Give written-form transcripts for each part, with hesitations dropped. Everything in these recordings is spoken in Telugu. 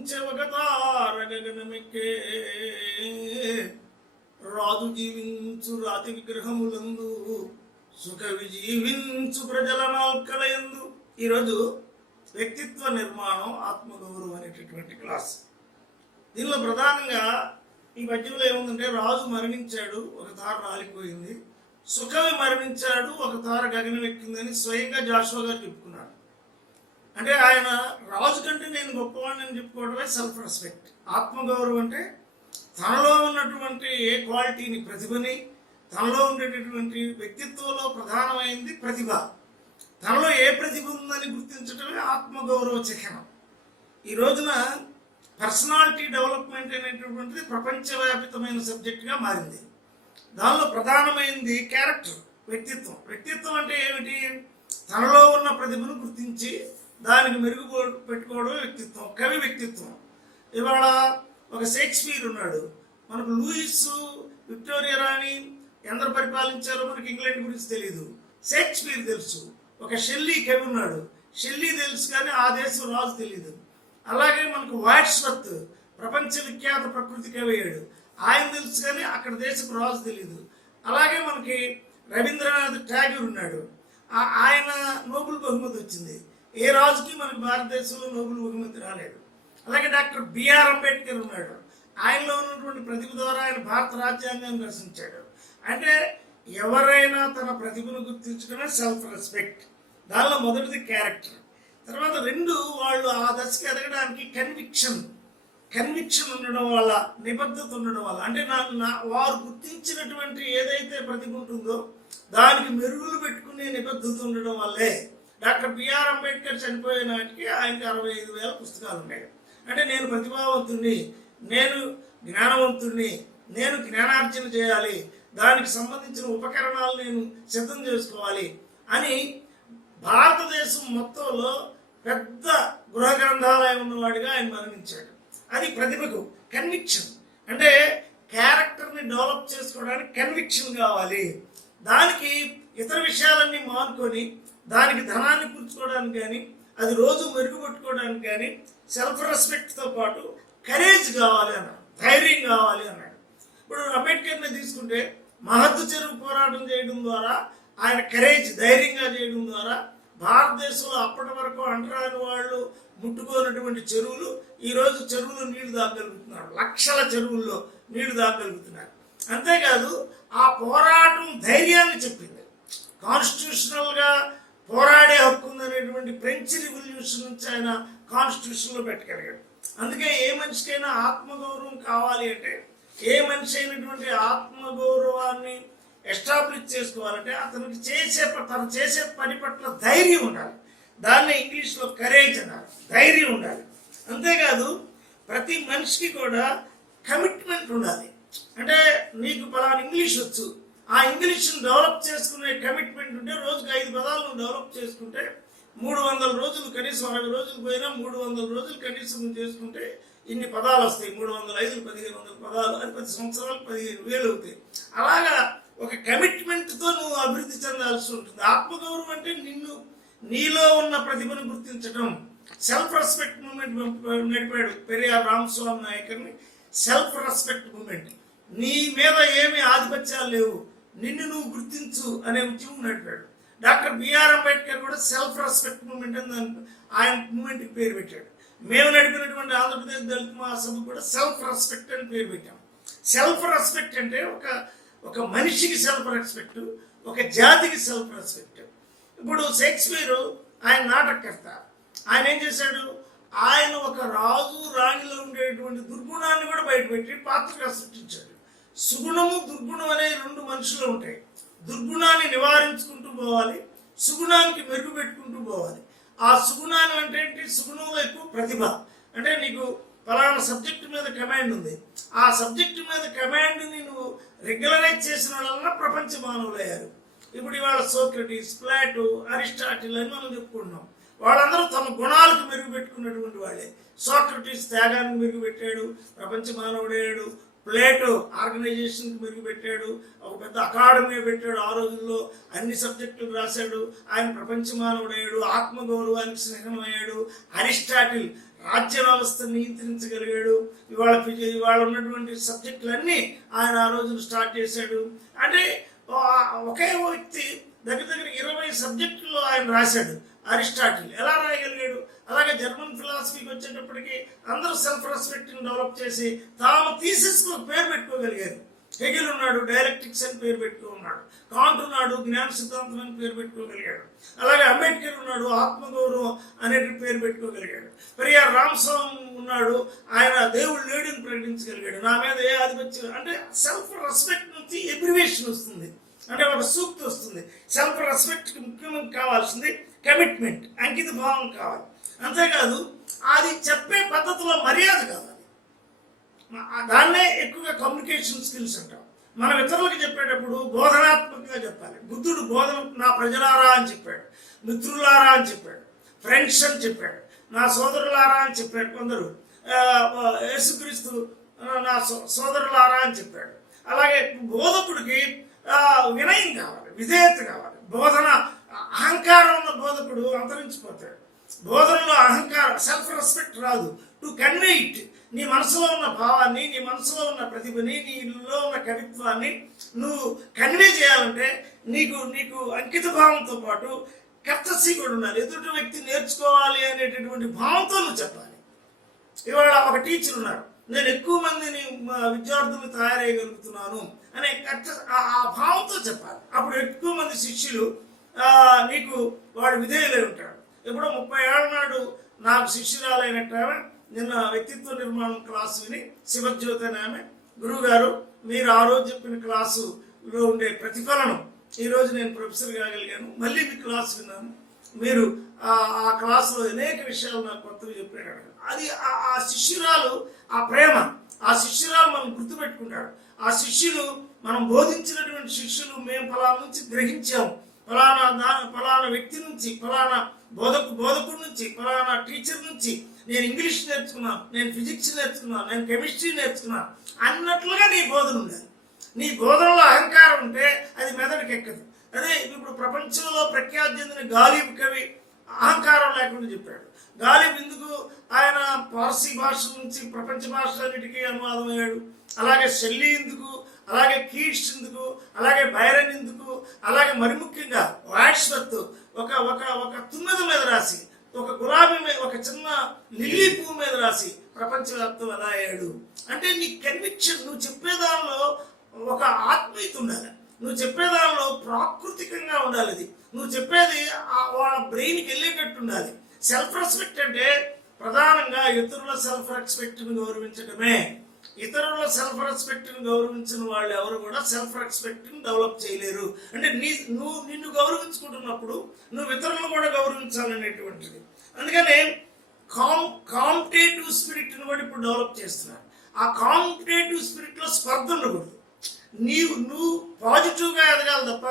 వర్ణించే ఒక తారగగనమెక్కే రాజు జీవించు రాతి విగ్రహములందు సుఖ విజీవించు ప్రజల నాల్కలయందు. ఈరోజు వ్యక్తిత్వ నిర్మాణం ఆత్మగౌరవం అనేటటువంటి క్లాస్. దీనిలో ప్రధానంగా ఈ పద్యంలో ఏముందంటే, రాజు మరణించాడు, ఒక తార రాలిపోయింది, సుఖవి మరణించాడు, ఒక తార గగనం ఎక్కిందని స్వయంగా జాషువా గారు చెప్పుకున్నాడు. అంటే ఆయన రాజు కంటే నేను గొప్పవాడిని అని చెప్పుకోవడమే సెల్ఫ్ రెస్పెక్ట్. ఆత్మగౌరవం అంటే తనలో ఉన్నటువంటి ఏ క్వాలిటీని, ప్రతిభని, తనలో ఉండేటటువంటి వ్యక్తిత్వంలో ప్రధానమైంది ప్రతిభ, తనలో ఏ ప్రతిభ ఉందని గుర్తించడమే ఆత్మగౌరవ చిహ్నం. ఈ రోజున పర్సనాలిటీ డెవలప్మెంట్ అనేటటువంటిది ప్రపంచవ్యాపితమైన సబ్జెక్టుగా మారింది. దానిలో ప్రధానమైనది క్యారెక్టర్, వ్యక్తిత్వం. వ్యక్తిత్వం అంటే ఏమిటి? తనలో ఉన్న ప్రతిభను గుర్తించి దానికి మెరుగు పెట్టుకోవడం వ్యక్తిత్వం, కవి వ్యక్తిత్వం. ఇవాళ ఒక షేక్స్పియర్ ఉన్నాడు, మనకు లూయిస్, విక్టోరియా రాణి ఎందరు పరిపాలించారో మనకి ఇంగ్లాండ్ గురించి తెలియదు, షేక్స్పియర్ తెలుసు. ఒక షెల్లీ కవి ఉన్నాడు, షెల్లీ తెలుసు కానీ ఆ దేశం రాజు తెలియదు. అలాగే మనకు వాట్స్వర్త్ ప్రపంచ విఖ్యాత ప్రకృతి కవి అయ్యాడు, ఆయన తెలుసు కానీ అక్కడ దేశపు రాజు తెలియదు. అలాగే మనకి రవీంద్రనాథ్ ఠాగూర్ ఉన్నాడు, ఆయన నోబెల్ బహుమతి వచ్చింది. ఏ రాజుకి మనకి భారతదేశంలో నోబెల్ బహుమతి రాలేదు. అలాగే డాక్టర్ బిఆర్ అంబేద్కర్ ఉన్నాడు, ఆయనలో ఉన్నటువంటి ప్రతిభ ద్వారా ఆయన భారత రాజ్యాంగాన్ని రచించాడు. అంటే ఎవరైనా తన ప్రతిభను గుర్తించడమే సెల్ఫ్ రెస్పెక్ట్. దానిలో మొదటిది క్యారెక్టర్. తర్వాత రెండు, వాళ్ళు ఆ దశకి ఎదగడానికి కన్విక్షన్ ఉండడం వల్ల, నిబద్ధత ఉండడం వల్ల. అంటే వారు గుర్తించినటువంటి ఏదైతే ప్రతిభ ఉంటుందో దానికి మెరుగులు పెట్టుకునే నిబద్ధత ఉండడం వల్లే. డాక్టర్ బిఆర్ అంబేద్కర్ చనిపోయే నాటికి ఆయనకి 65,000 పుస్తకాలు ఉన్నాయి. అంటే నేను ప్రతిభావంతుణ్ణి, నేను జ్ఞానవంతుణ్ణి, నేను జ్ఞానార్జన చేయాలి, దానికి సంబంధించిన ఉపకరణాలు నేను సిద్ధం చేసుకోవాలి అని భారతదేశం మొత్తంలో పెద్ద గృహ గ్రంథాలయం ఉన్నవాడిగా ఆయన మరణించాడు. అది ప్రతిభకు కన్విక్షన్. అంటే క్యారెక్టర్ని డెవలప్ చేసుకోవడానికి కన్విక్షన్ కావాలి. దానికి ఇతర విషయాలన్నీ మానుకొని దానికి ధనాన్ని కూర్చుకోవడానికి కానీ, అది రోజు మెరుగుపెట్టుకోవడానికి కానీ సెల్ఫ్ రెస్పెక్ట్తో పాటు కరేజ్ కావాలి అన్నాడు, ధైర్యం కావాలి అన్నాడు. ఇప్పుడు అంబేద్కర్ని తీసుకుంటే మహత్తు చెరువు పోరాటం చేయడం ద్వారా, ఆయన కరేజ్, ధైర్యంగా చేయడం ద్వారా భారతదేశంలో అప్పటి వరకు అంటరాని వాళ్ళు ముట్టుకోనటువంటి చెరువులు ఈరోజు చెరువులో నీళ్లు దాగలుగుతున్నారు, లక్షల చెరువుల్లో నీళ్లు దాగలుగుతున్నారు. అంతేకాదు ఆ పోరాటం ధైర్యాన్ని చెప్పింది. కాన్స్టిట్యూషనల్గా పోరాడే హక్కు ఉందనేటువంటి ఫ్రెంచ్ రివల్యూషన్ నుంచి ఆయన కాన్స్టిట్యూషన్లో పెట్టగలిగాడు. అందుకే ఏ మనిషికైనా ఆత్మగౌరవం కావాలి అంటే, ఏ మనిషి అయినటువంటి ఆత్మగౌరవాన్ని ఎస్టాబ్లిష్ చేసుకోవాలంటే అతనికి తను చేసే పని పట్ల ధైర్యం ఉండాలి. దాన్ని ఇంగ్లీష్లో కరేజ్ అన్నారు, ధైర్యం ఉండాలి. అంతేకాదు ప్రతి మనిషికి కూడా కమిట్మెంట్ ఉండాలి. అంటే నీకు పలానా ఇంగ్లీష్ వచ్చు, ఆ ఇంగ్లీష్ని డెవలప్ చేసుకునే కమిట్మెంట్ ఉంటే, రోజుకి 5 పదాలు నువ్వు డెవలప్ చేసుకుంటే 300 రోజులు, కనీసం 60 రోజులు పోయినా 300 రోజులు కనీసం చేసుకుంటే ఇన్ని పదాలు వస్తాయి. 305 1500 పదాలు, అది 10 సంవత్సరాలు 15,000 అవుతాయి. అలాగా ఒక కమిట్మెంట్తో నువ్వు అభివృద్ధి చెందాల్సి ఉంటుంది. ఆత్మగౌరవం అంటే నీలో ఉన్న ప్రతిభను గుర్తించడం. సెల్ఫ్ రెస్పెక్ట్ మూమెంట్ నడిపాడు పెరియార్ రామస్వామి నాయకర్ని. సెల్ఫ్ రెస్పెక్ట్ మూమెంట్, నీ మీద ఏమి ఆధిపత్యాలు లేవు, నిన్ను నువ్వు గుర్తించు అనే ఉద్యమం నడిపాడు. డాక్టర్ బిఆర్ అంబేద్కర్ కూడా సెల్ఫ్ రెస్పెక్ట్ మూమెంట్ అని ఆయన మూమెంట్కి పేరు పెట్టాడు. మేము నడిపినటువంటి ఆంధ్రప్రదేశ్ దళిత మహాసభ కూడా సెల్ఫ్ రెస్పెక్ట్ అని పేరు పెట్టాం. సెల్ఫ్ రెస్పెక్ట్ అంటే ఒక మనిషికి సెల్ఫ్ రెస్పెక్ట్, ఒక జాతికి సెల్ఫ్ రెస్పెక్ట్. ఇప్పుడు షేక్స్పియర్ ఆయన నాటకర్త, ఆయన ఏం చేశాడు? ఆయన ఒక రాజు రాణిలో ఉండేటువంటి దుర్గుణాన్ని కూడా బయటపెట్టి పాత్రగా సృష్టించాడు. సుగుణము దుర్గుణం అనే 2 మనుషులు ఉంటాయి. దుర్గుణాన్ని నివారించుకుంటూ పోవాలి, సుగుణానికి మెరుగు పెట్టుకుంటూ పోవాలి. ఆ సుగుణాన్ని అంటే ఏంటి? సుగుణంలో ఎక్కువ ప్రతిభ. అంటే నీకు పలానా సబ్జెక్టు మీద కమాండ్ ఉంది, ఆ సబ్జెక్టు మీద కమాండ్ని నువ్వు రెగ్యులరైజ్ చేసిన వాళ్ళ ప్రపంచ మానవులు అయ్యారు. ఇప్పుడు ఇవాళ సోక్రటీస్, ప్లాటో, అరిస్టాటిల్ అని మనం చెప్పుకుంటున్నాం. వాళ్ళందరూ తమ గుణాలకు మెరుగుపెట్టుకున్నటువంటి వాళ్ళే. సోక్రటీస్ త్యాగానికి మెరుగుపెట్టాడు, ప్రపంచ మానవుడయ్యాడు. ప్లేటో ఆర్గనైజేషన్కి మెరుగుపెట్టాడు, ఒక పెద్ద అకాడమీ పెట్టాడు. ఆ రోజుల్లో అన్ని సబ్జెక్టులు రాశాడు. ఆయన ప్రపంచ మానవుడయ్యాడు, ఆత్మగౌరవానికి స్నేహమయ్యాడు. అరిస్టాటిల్ రాజ్య వ్యవస్థను నియంత్రించగలిగాడు. ఇవాళ ఉన్నటువంటి సబ్జెక్టులన్నీ ఆయన ఆ రోజున స్టార్ట్ చేశాడు. అంటే ఒకే వ్యక్తి దగ్గర 20 సబ్జెక్టుల్లో ఆయన రాశాడు. అరిస్టాటిల్ ఎలా రాయగలిగాడు? అలాగే జర్మన్ ఫిలాసఫీకి వచ్చేటప్పటికి అందరూ సెల్ఫ్ రెస్పెక్ట్ని డెవలప్ చేసి తాము థీసిస్కు పేరు పెట్టుకోగలిగారు. హెగెల్ ఉన్నాడు, డైరెక్టిక్స్ అని పేరు పెట్టుకున్నాడు. కాంట్ ఉన్నాడు, జ్ఞాన సిద్ధాంతం అని పేరు పెట్టుకోగలిగాడు. అలాగే అంబేద్కర్ ఉన్నాడు, ఆత్మగౌరవం అనేది పేరు పెట్టుకోగలిగాడు. పెరియార్ రామస్వామి ఉన్నాడు, ఆయన దేవుడు లేడీని ప్రకటించగలిగాడు. నా మీద ఏ ఆధిపత్యం అంటే సెల్ఫ్ రెస్పెక్ట్ నుంచి ఎబ్రివేషన్ వస్తుంది, అంటే ఒక సూక్తి వస్తుంది. సెల్ఫ్ రెస్పెక్ట్కి ముఖ్యంగా కావాల్సింది కమిట్మెంట్, అంకిత భావం కావాలి. అంతేకాదు అది చెప్పే పద్ధతిలో మర్యాద కావాలి. దాన్నే ఎక్కువగా కమ్యూనికేషన్ స్కిల్స్ అంటాం. మనం ఇతరులకు చెప్పేటప్పుడు బోధనాత్మకంగా చెప్పాలి. బుద్ధుడు బోధన నా ప్రజలారా అని చెప్పాడు, మిత్రులారా అని చెప్పాడు, ఫ్రెండ్స్ అని చెప్పాడు, నా సోదరులారా అని చెప్పాడు. కొందరు యేసుక్రీస్తు నా సోదరులారా అని చెప్పాడు. అలాగే బోధకుడికి వినయం కావాలి, విధేయత కావాలి. బోధన అహంకారం ఉన్న బోధకుడు అంతరించిపోతాడు. బోధనలో అహంకారం, సెల్ఫ్ రెస్పెక్ట్ రాదు. టు కన్వే ఇట్, నీ మనసులో ఉన్న భావాన్ని, నీ మనసులో ఉన్న ప్రతిభని, నీలో ఉన్న కవిత్వాన్ని నువ్వు కన్వే చేయాలంటే నీకు అంకిత భావంతో పాటు కర్తసీ కూడా ఉండాలి. ఎదుటి వ్యక్తి నేర్చుకోవాలి అనేటటువంటి భావంతో నువ్వు చెప్పాలి. ఇవాళ ఒక టీచర్ ఉన్నారు, నేను ఎక్కువ మందిని విద్యార్థులు తయారయ్యగలుగుతున్నాను అనే ఆ భావంతో చెప్పాలి. అప్పుడు ఎక్కువ మంది శిష్యులు నీకు వాడు విధేయులై ఉంటాడు. ఎప్పుడో 30 ఏళ్ళ నాడు నాకు శిష్యురాలైనట్టు ఆమె నిన్న వ్యక్తిత్వ నిర్మాణం క్లాసు విని, శివజ్యోతి అనే ఆమె, గురువు గారు మీరు ఆ రోజు చెప్పిన క్లాసులో ఉండే ప్రతిఫలనం ఈరోజు నేను ప్రొఫెసర్ కాగలిగాను, మళ్ళీ మీ క్లాసు విన్నాను, మీరు ఆ క్లాసులో అనేక విషయాలు నాకు కొత్తగా చెప్పాడు. అది ఆ శిష్యురాలు, ఆ ప్రేమ, ఆ శిష్యురాలు మనం గుర్తుపెట్టుకుంటాడు. ఆ శిష్యులు, మనం బోధించినటువంటి శిష్యులు, మేము ఫలానా నుంచి గ్రహించాము, ఫలానా వ్యక్తి నుంచి, ఫలానా బోధకుడి నుంచి, ఫలానా టీచర్ నుంచి నేను ఇంగ్లీష్ నేర్చుకున్నాను, నేను ఫిజిక్స్ నేర్చుకున్నాను, నేను కెమిస్ట్రీ నేర్చుకున్నాను అన్నట్లుగా నీ బోధన ఉండాలి. నీ బోధనలో అహంకారం ఉంటే అది మెదడుకి ఎక్కదు. అదే ఇప్పుడు ప్రపంచంలో ప్రఖ్యాతి చెందిన గాలిబ్ కవి అహంకారం లేకుండా చెప్పాడు. గాలిబ్ ఎందుకు ఆయన పార్సీ భాష నుంచి ప్రపంచ భాషలన్నిటికీ అనువాదం అయ్యాడు. అలాగే షెల్లీ ఎందుకు, అలాగే కీట్స్ ఎందుకు, అలాగే బైరన్ ఎందుకు, అలాగే మరి ముఖ్యంగా వాట్స్వర్త్ ఒక ఒక ఒక తుమ్మెద మీద రాసి, ఒక గులాబీ మీద, ఒక చిన్న లిల్లీ పువ్వు మీద రాసి ప్రపంచవ్యాప్తం ఎలా అయ్యాడు. అంటే నీ కన్విక్షన్, నువ్వు చెప్పేదానిలో ఒక ఆత్మీయత ఉండాలి, నువ్వు చెప్పేదానిలో ప్రాకృతికంగా ఉండాలి, అది నువ్వు చెప్పేది వాళ్ళ బ్రెయిన్కి వెళ్ళేటట్టు ఉండాలి. సెల్ఫ్ రెస్పెక్ట్ అంటే ప్రధానంగా ఇతరుల సెల్ఫ్ రెస్పెక్ట్ని గౌరవించడమే. ఇతరుల సెల్ఫ్ రెస్పెక్ట్ని గౌరవించిన వాళ్ళు ఎవరు కూడా సెల్ఫ్ రెస్పెక్ట్ని డెవలప్ చేయలేరు. అంటే నువ్వు నిన్ను గౌరవించుకుంటున్నప్పుడు నువ్వు ఇతరులను కూడా గౌరవించాలనేటువంటిది. అందుకనే కాంపిటేటివ్ స్పిరిట్ని కూడా ఇప్పుడు డెవలప్ చేస్తున్నారు. ఆ కాంపిటేటివ్ స్పిరిట్లో స్పర్ధ ఉండకూడదు. నువ్వు పాజిటివ్గా ఎదగాలి తప్ప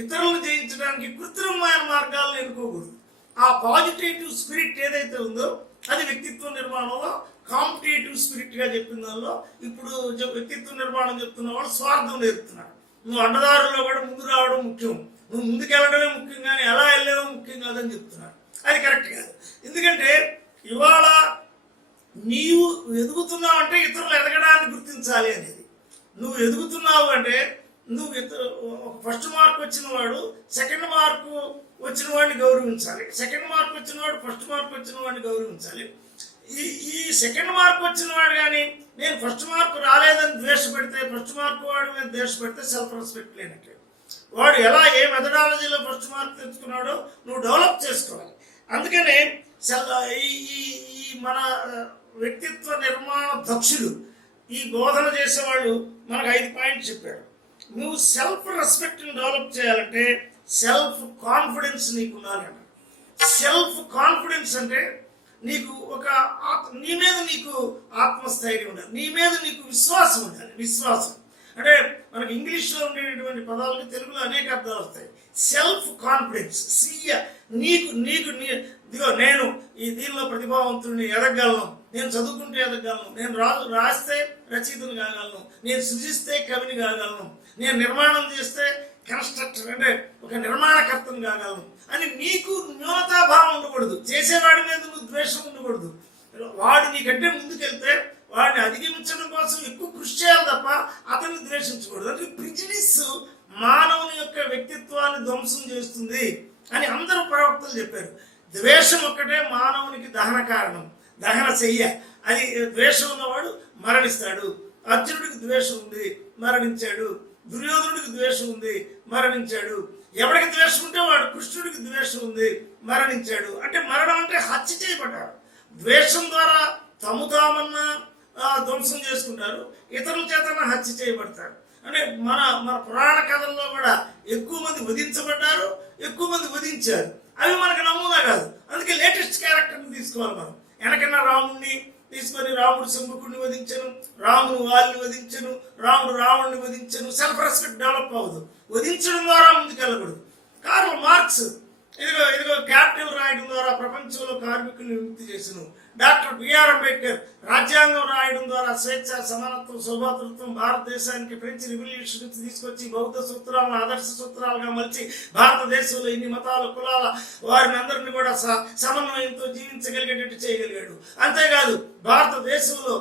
ఇతరులను జయించడానికి కృత్రిమమైన మార్గాలను ఎన్నుకోకూడదు. ఆ పాజిటివ్ స్పిరిట్ ఏదైతే ఉందో అది వ్యక్తిత్వ నిర్మాణంలో కాంపిటేటివ్ స్పిరిట్గా చెప్పిన దానిలో ఇప్పుడు వ్యక్తిత్వ నిర్మాణం చెప్తున్న వాళ్ళు స్వార్థం నేర్పుతున్నారు. నువ్వు అడ్డదారుల్లో కూడా ముందు రావడం ముఖ్యం, నువ్వు ముందుకెళ్ళడమే ముఖ్యం, కానీ ఎలా వెళ్ళేవో ముఖ్యం కాదని చెప్తున్నారు. అది కరెక్ట్ కాదు. ఎందుకంటే ఇవాళ నీవు ఎదుగుతున్నావు అంటే ఇతరులు ఎదగడాన్ని గుర్తించాలి అనేది. నువ్వు ఎదుగుతున్నావు అంటే నువ్వు ఫస్ట్ మార్క్ వచ్చిన వాడు సెకండ్ మార్కు వచ్చిన వాడిని గౌరవించాలి, సెకండ్ మార్క్ వచ్చిన వాడు ఫస్ట్ మార్క్ వచ్చిన వాడిని గౌరవించాలి. ఈ సెకండ్ మార్క్ వచ్చిన వాడు కానీ నేను ఫస్ట్ మార్క్ రాలేదని ద్వేషపెడితే, ఫస్ట్ మార్క్ వాడు మీద ద్వేషపెడితే సెల్ఫ్ రెస్పెక్ట్ లేనట్టు. వాడు ఎలా ఏ మెథడాలజీలో ఫస్ట్ మార్క్ తెచ్చుకున్నాడో నువ్వు డెవలప్ చేసుకోవాలి. అందుకనే ఈ మన వ్యక్తిత్వ నిర్మాణ దక్షులు, ఈ బోధన చేసేవాళ్ళు మనకు 5 పాయింట్స్ చెప్పారు. నువ్వు సెల్ఫ్ రెస్పెక్ట్ని డెవలప్ చేయాలంటే సెల్ఫ్ కాన్ఫిడెన్స్ నీకు ఉండాలంట. సెల్ఫ్ కాన్ఫిడెన్స్ అంటే నీకు నీ మీద నీకు ఆత్మస్థైర్యం ఉండాలి, నీ మీద నీకు విశ్వాసం ఉండాలి. విశ్వాసం అంటే మనకి ఇంగ్లీష్లో ఉండేటటువంటి పదాలకి తెలుగులో అనేక అర్థాలు వస్తాయి. సెల్ఫ్ కాన్ఫిడెన్స్, ఇదిగో నేను ఈ దీనిలో ప్రతిభావంతుడిని, ఎదగలను, నేను చదువుకుంటే ఎదగలను, నేను రాస్తే రచయితను కాగలను, నేను సృజిస్తే కవిని కాగలను, నేను నిర్మాణం చేస్తే కన్స్ట్రక్టర్ అంటే ఒక నిర్మాణకర్తను కాగలను అని నీకు న్యూనతాభావం ఉండకూడదు. చేసేవాడి మీద నువ్వు ద్వేషం ఉండకూడదు. వాడు నీకంటే ముందుకెళ్తే వాడిని అధిగమించడం కోసం ఎక్కువ కృషి చేయాలి తప్ప అతన్ని ద్వేషించకూడదు. అంటే ప్రిజుడిస్ మానవుని యొక్క వ్యక్తిత్వాన్ని ధ్వంసం చేస్తుంది అని అందరూ ప్రవక్తలు చెప్పారు. ద్వేషం ఒక్కటే మానవునికి దహన కారణం, దహన చెయ్య. అది ద్వేషం ఉన్నవాడు మరణిస్తాడు. అర్జునుడికి ద్వేషం ఉంది, మరణించాడు. దుర్యోధనుడికి ద్వేషం ఉంది, మరణించాడు. ఎవడికి ద్వేషం ఉంటే వాడు కృష్ణుడికి ద్వేషం ఉంది, మరణించాడు. అంటే మరణం అంటే హత్య చేయబడ్డారు. ద్వేషం ద్వారా తామన్నా ధ్వంసం చేసుకుంటారు, ఇతరుల చేతన హత్య చేయబడతారు. అంటే మన మన పురాణ కథల్లో కూడా ఎక్కువ మంది వధించబడ్డారు, ఎక్కువ మంది వధించారు. అవి మనకు నమూనా కాదు. అందుకే లేటెస్ట్ క్యారెక్టర్ని తీసుకోవాలి మనం. వెనకన్నా రాముడిని తీసుకొని రాముడు శంభుకుడిని వధించను, రాముడు వాళ్ళని వధించను, రాముడు రావణ్ణి వధించను. సెల్ఫ్ రెస్పెక్ట్ డెవలప్ అవ్వదు. వధించడం ద్వారా ముందుకెళ్ళకూడదు. కార్ల్ మార్క్స్ ఇదిగో క్యాపిటల్ రాయడం ద్వారా ప్రపంచంలో కార్మికులను విముక్తి చేసను. డాక్టర్ బిఆర్ అంబేద్కర్ రాజ్యాంగం రాయడం ద్వారా స్వేచ్ఛ, సమానత్వం, సౌభాతృత్వం భారతదేశానికి ఫ్రెంచ్ రివల్యూషన్ నుంచి తీసుకొచ్చి బౌద్ధ సూత్రాలను ఆదర్శ సూత్రాలుగా మలిచి భారతదేశంలో ఇన్ని మతాల కులాల వారిని అందరినీ కూడా సమన్వయంతో జీవించగలిగేటట్టు చేయగలిగాడు. అంతేకాదు భారతదేశంలో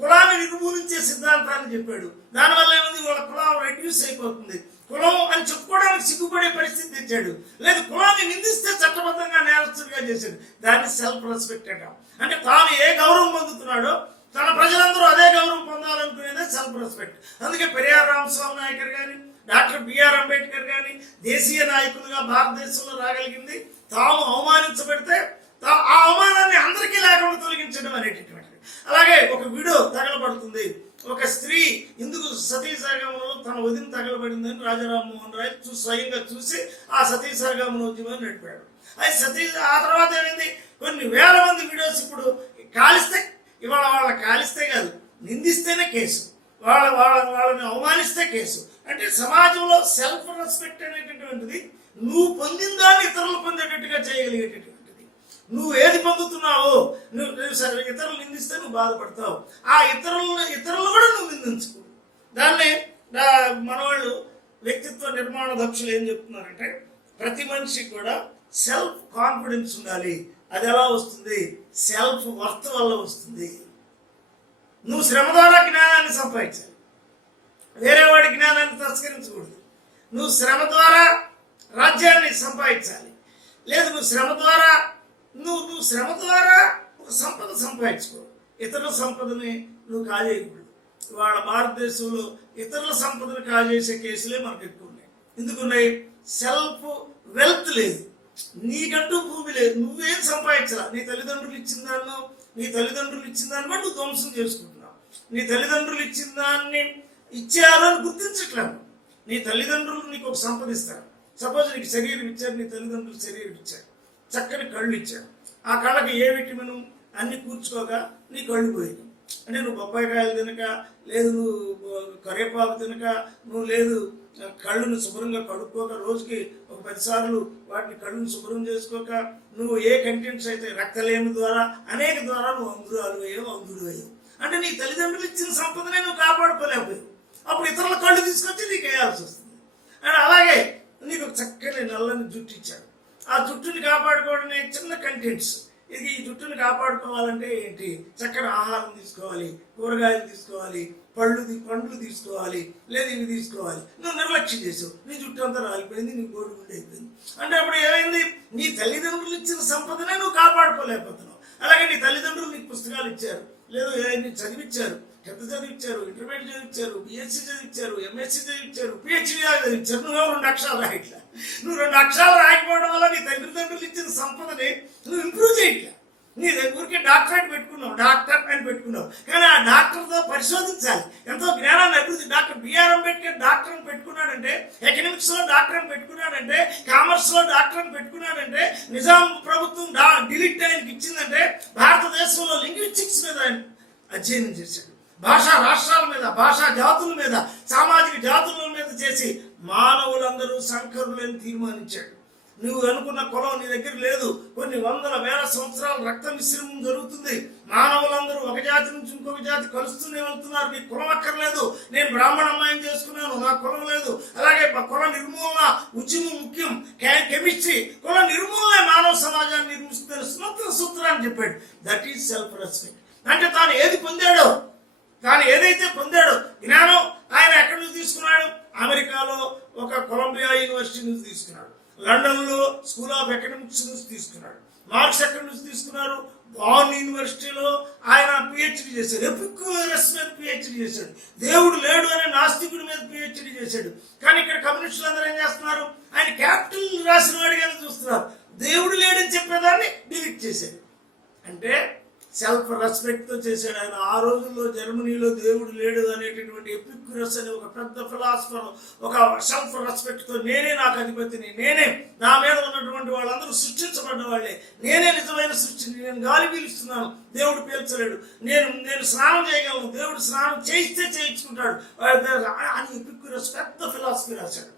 కులాన్ని నిర్మూలించే సిద్ధాంతాన్ని చెప్పాడు. దానివల్ల ఏముంది, వాళ్ళ కులం రెడ్యూస్ అయిపోతుంది. కులం అని చెప్పుకోవడానికి సిగ్గుపడే పరిస్థితి తెచ్చాడు. లేదు, కులాన్ని నిందిస్తే చట్టబద్ధంగా నేరస్తుడిగా చేశాడు. దాన్ని సెల్ఫ్ రెస్పెక్ట్ అంటాం. అంటే తాను ఏ గౌరవం పొందుతున్నాడో తన ప్రజలందరూ అదే గౌరవం పొందాలనుకునేదే సెల్ఫ్ రెస్పెక్ట్. అందుకే పెరియార్ రామస్వామి నాయకర్ కానీ, డాక్టర్ బిఆర్ అంబేద్కర్ కానీ దేశీయ నాయకులుగా భారతదేశంలో రాగలిగింది తాము అవమానించబడితే ఆ అవమానాన్ని అందరికీ లేకుండా తొలగించడం అనేటటువంటిది. అలాగే ఒక వీడియో తగలబడుతుంది. ఒక స్త్రీ ఇందుకు సతీ సహగమనంలో తన వదిన తగలబడిందని రాజా రామ్మోహన్ రాయ్ స్వయంగా చూసి ఆ సతీ సహగమన ఉద్యమాన్ని నడిపాడు. అది ఆ తర్వాత ఏమైంది, కొన్ని వేల మంది వీడియోస్ ఇప్పుడు కాలిస్తే, ఇవాళ వాళ్ళ కాలిస్తే కాదు, నిందిస్తేనే కేసు, వాళ్ళని అవమానిస్తే కేసు. అంటే సమాజంలో సెల్ఫ్ రెస్పెక్ట్ అనేటటువంటిది నువ్వు పొందిన దాన్ని ఇతరులు పొందేటట్టుగా చేయగలిగేటటువంటిది. నువ్వు ఏది పొందుతున్నావో, నువ్వు ఇతరులు నిందిస్తే నువ్వు బాధపడతావు. ఆ ఇతరులు కూడా నువ్వు నిందించుకో. దాన్ని మన వాళ్ళు వ్యక్తిత్వ నిర్మాణ దక్షులు ఏం చెప్తున్నారంటే, ప్రతి మనిషికి కూడా సెల్ఫ్ కాన్ఫిడెన్స్ ఉండాలి. అది ఎలా వస్తుంది? సెల్ఫ్ వర్త్ వల్ల వస్తుంది. నువ్వు శ్రమ ద్వారా జ్ఞానాన్ని సంపాదించాలి, వేరే వాడి జ్ఞానాన్ని తస్కరించకూడదు. నువ్వు శ్రమ ద్వారా రాజ్యాన్ని సంపాదించాలి. లేదు, నువ్వు శ్రమ ద్వారా ఒక సంపద సంపాదించుకో. ఇతరుల సంపదని నువ్వు కాజేయకూడదు. ఇవాళ భారతదేశంలో ఇతరుల సంపదను కాజేసే కేసులే మనకు ఎక్కువ ఉన్నాయి. ఎందుకున్నాయి? సెల్ఫ్ వెల్త్ లేదు, నీకంటూ భూమి లేదు, నువ్వేం సంపాదించరా. నీ తల్లిదండ్రులు ఇచ్చిన దాన్ని బట్టి నువ్వు ధ్వంసం చేసుకుంటున్నావు. నీ తల్లిదండ్రులు ఇచ్చిన దాన్ని ఇచ్చారు అని గుర్తించట్లేదు. నీ తల్లిదండ్రులు నీకు ఒక సంపద ఇస్తారు. సపోజ్ నీకు శరీరం ఇచ్చారు, నీ తల్లిదండ్రులు శరీరం ఇచ్చారు, చక్కని కళ్ళు ఇచ్చారు. ఆ కళ్ళకి ఏ విటమిన్ అన్ని కూర్చుకోక నీ కళ్ళు పోయింది. అంటే నువ్వు బొప్పాయికాయలు తినక, లేదు నువ్వు కరివేపాకు తినక, నువ్వు లేదు కళ్ళును శుభ్రంగా కడుక్కోక, రోజుకి ఒక 10 సార్లు వాటిని కళ్ళును శుభ్రం చేసుకోక, నువ్వు ఏ కంటెంట్స్ అయితే రక్తలేమి ద్వారా అనేక ద్వారా నువ్వు అంధుడు అయ్యావు. అంటే నీ తల్లిదండ్రులు ఇచ్చిన సంపదనే నువ్వు కాపాడుకోలేకపోయావు. అప్పుడు ఇతరుల కళ్ళు తీసుకొచ్చి నీకు వేయాల్సి వస్తుంది. అండ్ అలాగే నీకు చక్కని నల్లని జుట్టు ఇచ్చాడు. ఆ జుట్టుని కాపాడుకోవడానికి చిన్న కంటెంట్స్. ఈ జుట్టుని కాపాడుకోవాలంటే ఏంటి? చక్కని ఆహారం తీసుకోవాలి, కూరగాయలు తీసుకోవాలి, పండ్లు తీసుకోవాలి, లేదు ఇవి తీసుకోవాలి. నువ్వు నిర్లక్ష్యం చేసావు, నీ జుట్టు అంతా రాలిపోయింది, నీ గోడు గుండె అయిపోయింది. అంటే అప్పుడు ఏమైంది? నీ తల్లిదండ్రులు ఇచ్చిన సంపదనే నువ్వు కాపాడుకోలేకపోతున్నావు. అలాగే నీ తల్లిదండ్రులు నీకు పుస్తకాలు ఇచ్చారు, లేదు నీ చదివిచ్చారు, 10th చదివిచ్చారు, ఇంటర్మీడియట్ చదివిచ్చారు, బిఎస్సీ చదివిచ్చారు, ఎంఎస్సీ చదివిచ్చారు, పిహెచ్డీ చదివిచ్చారు. నువ్వు 2 అక్షరాలు రాయట్లా. నువ్వు 2 అక్షరాలు రాయకపోవడం వల్ల నీ తల్లిదండ్రులు ఇచ్చిన సంపదని నువ్వు ఇంప్రూవ్ చేయట్లా. నీ ఊరికే డాక్టరేట్ పెట్టుకున్నావు, డాక్టర్ అని పెట్టుకున్నావు. కానీ ఆ డాక్టర్తో పరిశోధించాలి, ఎంతో జ్ఞానాన్ని అభివృద్ధి. డాక్టర్ బిఆర్ అంబేద్కర్ డాక్టర్ అని పెట్టుకున్నాడంటే, ఎకనామిక్స్ లో డాక్టర్ అని పెట్టుకున్నాడంటే, కామర్స్ లో డాక్టర్ అని పెట్టుకున్నాడంటే, నిజాం ప్రభుత్వం డిలీట్ ఆయనకి ఇచ్చిందంటే భారతదేశంలో లింగ్విస్టిక్స్ మీద ఆయన అధ్యయనం చేశాడు. భాషా రాష్ట్రాల మీద, భాషా జాతుల మీద, సామాజిక జాతుల మీద చేసి మానవులందరూ సంకరులని తీర్మానించాడు. నువ్వు అనుకున్న కులం నీ దగ్గర లేదు. కొన్ని 100,000 సంవత్సరాల రక్త మిశ్రమం జరుగుతుంది. మానవులందరూ ఒక జాతి జాతి నుంచి ఇంకొక జాతి కలుస్తూనే వెళ్తున్నారు. నీ కులం అక్కర్లేదు, నేను బ్రాహ్మణ అమ్మాయిని చేసుకున్నాను, నా కులం లేదు. అలాగే కుల నిర్మూలన ఉద్యమం ముఖ్యం, కెమిస్ట్రీ కుల నిర్మూలన మానవ సమాజాన్ని నిర్మిస్తున్న సుమంత్ర సూత్రాన్ని చెప్పాడు. That is self respect. అంటే తాను ఏది పొందాడో, తాను ఏదైతే పొందాడో జ్ఞానం ఆయన ఎక్కడి నుంచి తీసుకున్నాడు? అమెరికాలో ఒక కొలంబియా యూనివర్సిటీ నుంచి తీసుకున్నాడు, లండన్లో స్కూల్ ఆఫ్ ఎకనామిక్స్ నుంచి తీసుకున్నాడు. మార్క్స్ ఎక్కడి నుంచి తీసుకున్నారు? బాన్ యూనివర్సిటీలో ఆయన పిహెచ్డి చేశాడు, ఎపిక్యూరస్ మీద పిహెచ్డి చేశాడు, దేవుడు లేడు అనే నాస్తికుడి మీద పిహెచ్డి చేశాడు. కానీ ఇక్కడ కమ్యూనిస్టులు అందరూ ఏం చేస్తున్నారు? ఆయన క్యాపిటల్ రాసిన వాడిగానే చూస్తున్నారు, దేవుడు లేడని చెప్పేదాన్ని డిలీట్ చేశాడు. అంటే సెల్ఫ్ రెస్పెక్ట్తో చేశాడు ఆయన. ఆ రోజుల్లో జర్మనీలో దేవుడు లేడు అనేటటువంటి ఎపిక్యూరస్ అనే ఒక పెద్ద ఫిలాసఫర్ ఒక సెల్ఫ్ రెస్పెక్ట్తో నేనే నాకు అధిపతిని, నేనే నా మీద ఉన్నటువంటి వాళ్ళందరూ సృష్టించబడ్డ వాళ్ళే, నేనే నిజమైన సృష్టిని, నేను గాలి పీలుస్తున్నాను, దేవుడు పీల్చలేడు, నేను స్నానం చేయగలను, దేవుడు స్నానం చేయిస్తే చేయించుకుంటాడు అని ఎపిక్యూరస్ పెద్ద ఫిలాసఫీ రాశాడు.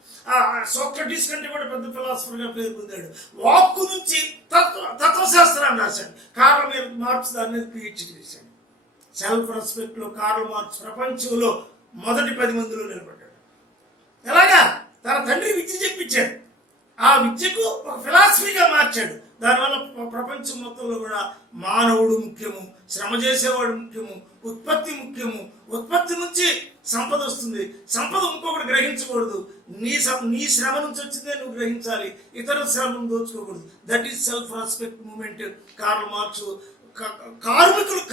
సోక్రటీస్ కంటే కూడా పెద్ద ఫిలాసఫర్గా పేరు పొందాడు. వాక్కు నుంచి తత్వశాస్త్రాన్ని రాశాడు. కార్ల్ మార్క్స్ దాని మీద పిహెచ్డి చేశాడు. సెల్ఫ్ రెస్పెక్ట్లో కార్ల్ మార్క్స్ ప్రపంచంలో మొదటి 10 మందిలో నిలబడ్డాడు. ఎలాగా? తన తండ్రి విద్య చెప్పించాడు, ఆ విద్యకు ఒక ఫిలాసఫీగా మార్చాడు. దానివల్ల ప్రపంచం మొత్తంలో కూడా మానవుడు ముఖ్యము, శ్రమ చేసేవాడు ముఖ్యము, ఉత్పత్తి ముఖ్యము, ఉత్పత్తి నుంచి సంపద వస్తుంది, సంపద ఇంకొకటి గ్రహించకూడదు, నీ శ్రమ నుంచి వచ్చిందే నువ్వు గ్రహించాలి, ఇతరుల శ్రమను దోచుకోకూడదు. That is self respect movement. Karl Marx కార్మికులకు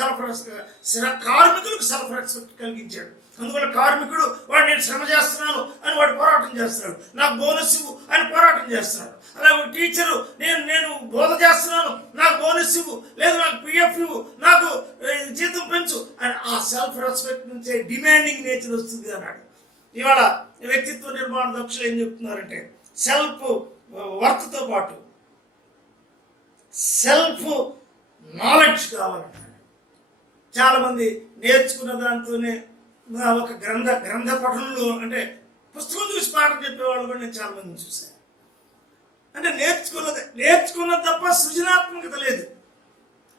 సెల్ఫ్ రెస్పెక్ట్ కలిగించాడు. అందువల్ల కార్మికుడు వాడు నేను శ్రమ చేస్తున్నాను అని వాడు పోరాటం చేస్తున్నాడు, నాకు బోనస్ ఇవ్వు అని పోరాటం చేస్తున్నాడు. అలాగే ఒక టీచరు నేను బోధ చేస్తున్నాను, నాకు బోనస్ ఇవ్వు, లేదు నాకు పిఎఫ్ ఇవ్వు, నాకు జీతం పెంచు అని ఆ సెల్ఫ్ రెస్పెక్ట్ నుంచే డిమాండింగ్ నేచర్ వస్తుంది అన్నాడు. ఇవాళ వ్యక్తిత్వ నిర్మాణ దక్షులు ఏం చెప్తున్నారంటే సెల్ఫ్ వర్త్తో పాటు సెల్ఫ్ నాలెడ్జ్ కావాలంటారు. చాలామంది నేర్చుకున్న దాంతోనే ఒక గ్రంథ పఠనంలో అంటే పుస్తకం చూసి పాఠం చెప్పేవాళ్ళు కూడా నేను చాలా మందిని చూశాను. అంటే నేర్చుకున్నది తప్ప సృజనాత్మకత లేదు,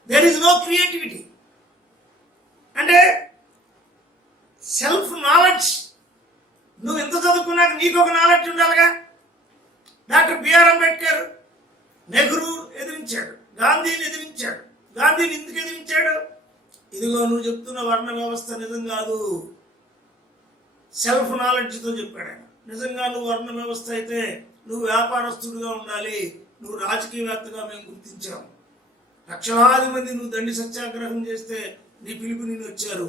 దేర్ ఈజ్ నో క్రియేటివిటీ. అంటే సెల్ఫ్ నాలెడ్జ్, నువ్వు ఎంత చదువుకున్నాక నీకు ఒక నాలెడ్జ్ ఉండాలిగా. డాక్టర్ బిఆర్ అంబేద్కర్ నెహ్రూ ఎదిరించాడు, గాంధీని ఎదిరించాడు. గాంధీని ఎందుకు ఎదిరించాడు? ఇదిగో నువ్వు చెప్తున్న వర్ణ వ్యవస్థ నిజం కాదు, సెల్ఫ్ నాలెడ్జ్తో చెప్పాడు ఆయన. నిజంగా నువ్వు వర్ణ వ్యవస్థ అయితే నువ్వు వ్యాపారస్తుడిగా ఉండాలి, నువ్వు రాజకీయవేత్తగా మేము గుర్తించాము. లక్షలాది మంది నువ్వు దండి సత్యాగ్రహం చేస్తే నీ పిలుపు నిన్ను వచ్చారు.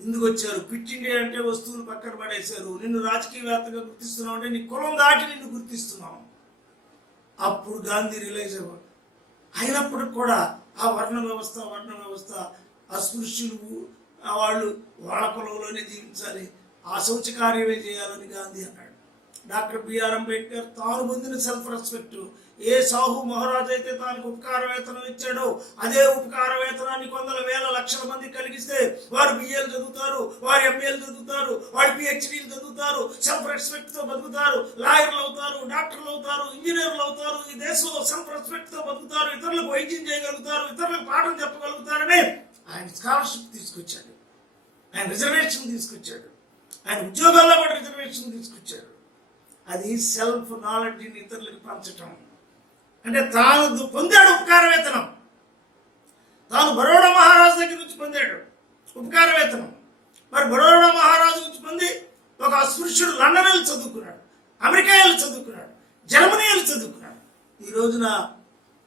ఎందుకు వచ్చారు? క్విట్ ఇండియా అంటే వస్తువులు పక్కన పడేశారు. నిన్ను రాజకీయవేత్తగా గుర్తిస్తున్నావు అంటే నీ కులం దాటి నిన్ను గుర్తిస్తున్నావు. అప్పుడు గాంధీ రియలైజ్ అవ్వడు. అయినప్పటికి కూడా ఆ వర్ణ వ్యవస్థ అస్పృశ్యులు వాళ్ళు వాళ్ళ కులంలోనే జీవించాలి, ఆ శౌచ కార్యమే చేయాలని గాంధీ అన్నాడు. డాక్టర్ బిఆర్ అంబేద్కర్ తాను పొందిన సెల్ఫ్ రెస్పెక్ట్, ఏ సాహు మహారాజు అయితే తానికి ఉపకార వేతనం ఇచ్చాడో అదే ఉపకార వేతనాన్ని వందల వేల లక్షల మంది కలిగిస్తే వారు బిఏలు చదువుతారు, వారు ఎంఏలు చదువుతారు, వారు పిహెచ్డీలు చదువుతారు, సెల్ఫ్ రెస్పెక్ట్తో బతుకుతారు, లాయర్లు అవుతారు, డాక్టర్లు అవుతారు, ఇంజనీర్లు అవుతారు, ఈ దేశంలో సెల్ఫ్ రెస్పెక్ట్తో బతుకుతారు, ఇతరులకు వైద్యం చేయగలుగుతారు, ఇతరులకు పాఠం చెప్పగలుగుతారని ఆయన స్కాలర్షిప్ తీసుకొచ్చాడు, ఆయన రిజర్వేషన్ తీసుకొచ్చాడు, ఆయన ఉద్యోగాల్లో కూడా రిజర్వేషన్ తీసుకొచ్చాడు. అది సెల్ఫ్ నాలెడ్జ్ని ఇతరులకు పంచటం. అంటే తాను పొందాడు ఉపకార వేతనం, తాను బరోడా మహారాజు దగ్గర నుంచి పొందాడు ఉపకార వేతనం. మరి బరోడా మహారాజు నుంచి పొంది ఒక అస్పృశ్యుడు లండన్ వెళ్ళి చదువుకున్నాడు, అమెరికా వెళ్ళి చదువుకున్నాడు, జర్మనీ వెళ్ళి చదువుకున్నాడు. ఈ రోజున